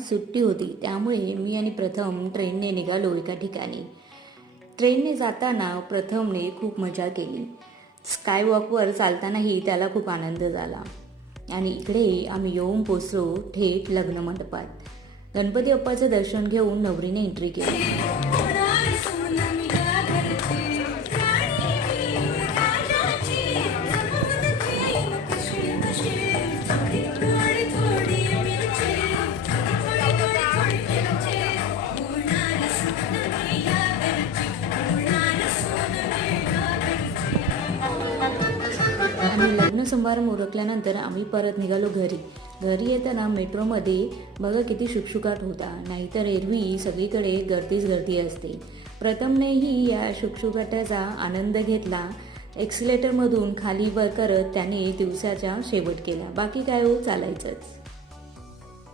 सुट्टी होती, त्यामुळे मी आणि प्रथम ट्रेनने निघालो एका ठिकाणी. ट्रेनने जाताना प्रथमने खूप मजा केली. स्कायवॉकवर चालतानाही त्याला खूप आनंद झाला. आणि इकडे आम्ही येऊन पोचलो थेट लग्न मंडपात. गणपती बाप्पाचं दर्शन घेऊन नवरीने एंट्री केली. आणि लग्न समारंभ उरकल्यानंतर आम्ही परत निघालो घरी. घरी येताना मेट्रोमध्ये बघा किती शुकशुकाट होता. नाहीतर एरवी सगळीकडे गर्दीच गर्दी असते. प्रथमनेही या शुकशुकाटाचा आनंद घेतला. एक्सिलेटरमधून खाली वर करत त्याने दिवसाचा शेवट केला. बाकी काय हो, चालायचंच.